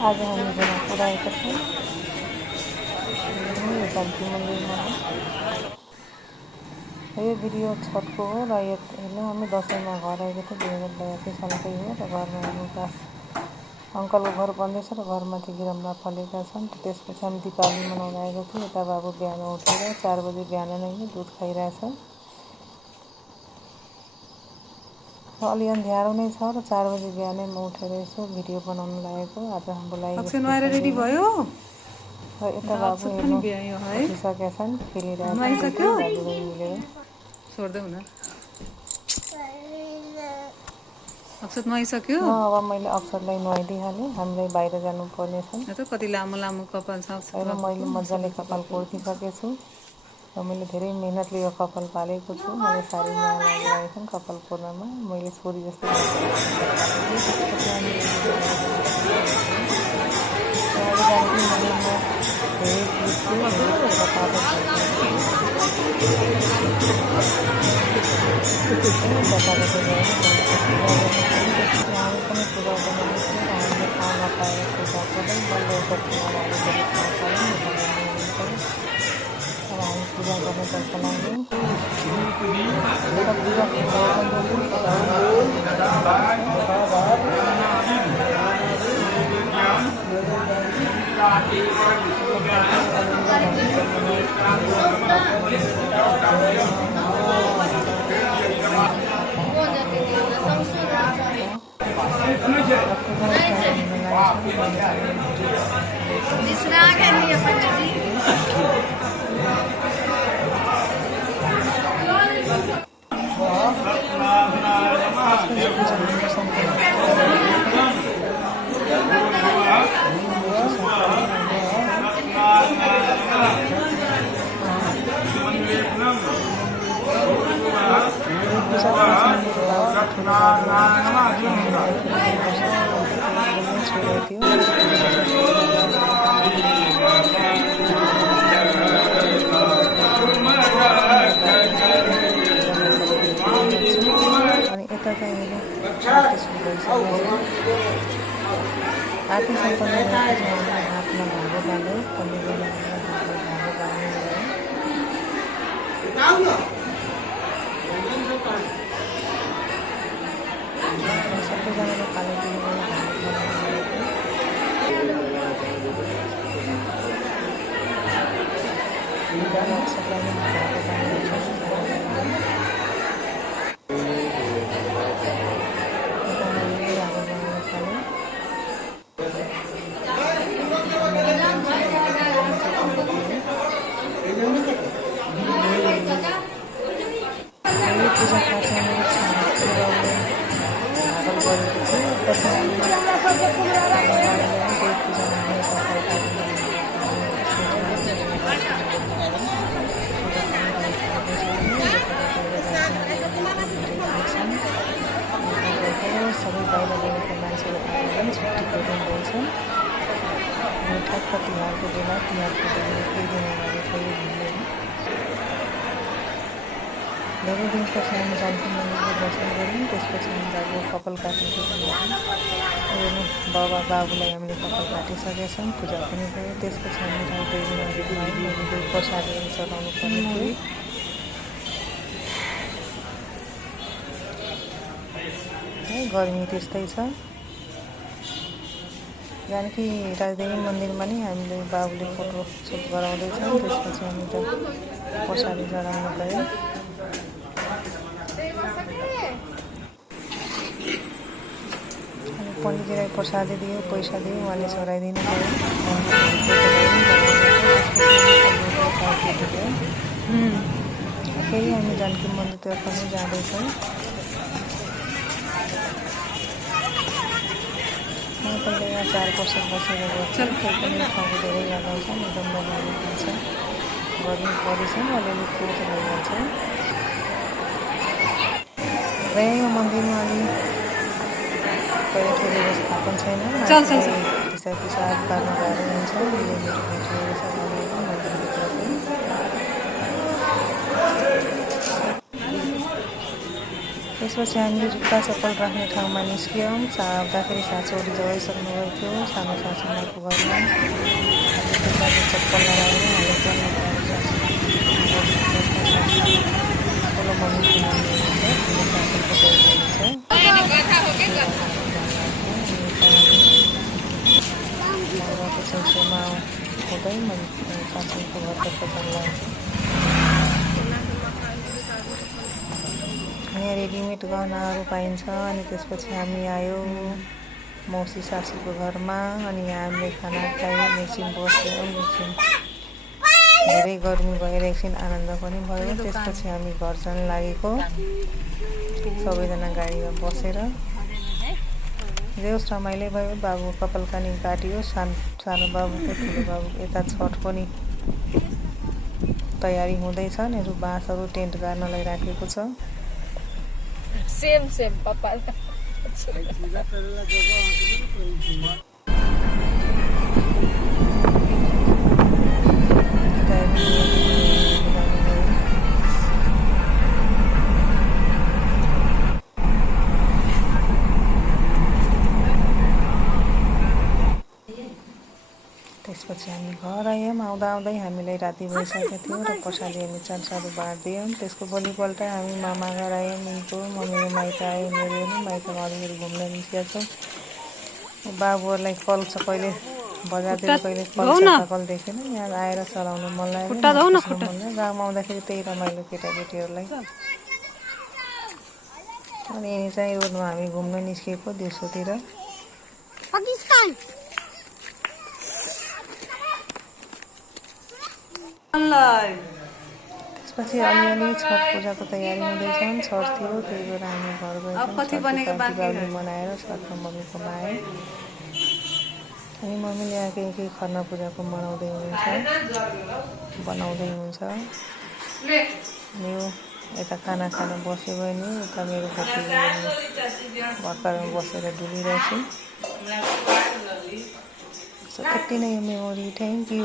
आज हामी घुम्न पुऱ्याएका छौँ जानकी मन्दिरमा। यो भिडियो छठको हो र यसले हामी दसैँमा घर आएको थियो 2032 सालकै हो र घरमा हाम्रा अङ्कलको घर बन्दैछ र घरमाथि गिरम्बा फलेका छन्। त्यसपछि हामी दीपावली मनाउन आएको थियौँ। यता बाबु बिहान उठेर 4 बजे बिहान नै दुध खाइरहेछ। अलि अँध्यारो नै छ र 4 बजे बिहानै म उठेर यसो भिडियो बनाउन लागेको। आज हाम्रो लागि रेडी भयो र यता बाबु हेर्नु उठिसकेका छन्, खेलिरहेछन् दाजुभाइ मिलेर। छोड्दै हुन अक्षत नुहाइसक्यो। अब मैले अक्षरलाई नुहाइदिइहालेँ, हामीलाई बाहिर जानुपर्ने छ। कति लामो लामो कपाल छ। अहिले मैले मजाले कपाल कोर्दिसकेको छु र मैले धेरै मेहनतले यो कपाल पालेको छु। मलाई साह्रै माया लागिरहेको छ कपाल कोर्नमा। मैले छोरी जस्तै पूजा गर्ने दर्शनाले हातमा भागो बाल्यो पन्डितले भागो बाल्नु सबैजनाले कालो तिहारको बेला केही दिन अगाडि फेरि धेरै दिनपछि हामी जानकी मन्दिरको दर्शन गऱ्यौँ। त्यसपछि हामी बाबु कपाल काट्नुको हेर्नु बाबुलाई हामीले कपाल काटिसकेका छौँ। पूजा पनि भयो। त्यसपछि हामी 2 दिन अघि प्रसादहरू चलाउनु पर्ने थियो। गर्मी त्यस्तै छ। जानकी राजदेवी मन्दिरमा नि हामीले बाबुले फोटो सुट गराउँदैछौँ। त्यसपछि हामी त प्रसादी चढाउनु गयो। अनि पण्डितजीलाई प्रसादी दियो, पैसा दियो, उहाँले चढाइदिनु भयो। फेरि हामी जानकी मन्दिरतर्फ नै जाँदैछौँ। पहिला यहाँ 4 वर्ष बसेर गर्छौँ। त्यही पनि ठाउँको धेरै याद आउँछ। एकदम रमाइलो हुन्छ। गर्मी परेछ अलिअलि कोट भइहाल्छ र यो मन्दिरमा अलि टोयलेट व्यवस्थापन छैन। पिसाब पार्न गाह्रो हुन्छ। त्यसपछि हामीले जुत्ता चप्पल राख्ने ठाउँमा निस्क्यौँ। आउँदाखेरि साँचौरी जगाइसक्नुभएको थियो सानो सासूमाको घरमा। जुत्ता चप्पल लगाएर हामी ठुलो मम्मीको नानी हुन्छ, ठुलो सासूको बहिनी हुन्छ। छेउछेउमा हुँदै सासूको घरतर्फ जान्ला। यहाँ रेडिमेड गहनाहरू पाइन्छ। अनि त्यसपछि हामी आयो मौसी सासूको घरमा। अनि यहाँ हामीले खाना खायौँ, एकछिन बस्यौँ, एकछिन धेरै गर्मी भएर एकछिन आनन्द पनि भयो। त्यसपछि हामी घर जान लागेको, सबैजना गाडीमा बसेर। देउस रमाइलो भयो। बाबु कपालकानी काटियो, सानो बाबुको, ठुलो बाबुको। यता छठ पनि तयारी हुँदैछ। अरू बाँसहरू टेन्ट गाड्नलाई राखेको छ। सेम पापा त्यसपछि हामी घर आयौँ। आउँदै हामीलाई राति भइसकेको थियो र प्रसादी हामी चान्साहरू बाँडिदियौँ। त्यसको भोलिपल्ट हामी मामा घर आयौँ। यिनको मम्मीको माइत आयो, मेरो पनि माइतमा अलिकति घुम्न निस्किएको छ। बाबुहरूलाई कल छ, कहिले बजारतिर कहिले कल देखेन, यहाँ आएर चलाउनु मन लाग्यो। गाउँमा आउँदाखेरि त्यही रमाइलो केटाकेटीहरूलाई। अनि यिनी चाहिँ रोडमा हामी घुम्न निस्किएको दिउँसोतिर। त्यसपछि अलिअलि छठ पूजाको तयारी हुँदैछन्। छठ थियो, त्यही भएर हामी घर गएछौँ। दीपावली मनाएर छठमा मम्मीकोमा आयो। अनि मम्मीले यहाँ केही खर्ना पूजाको बनाउँदै हुनुहुन्छ। अनि यता खाना खान बस्यो भने उता मेरो भोटी भर्खरमा बसेर डुलिरहेछु। यति नै मेमोरी। Thank you.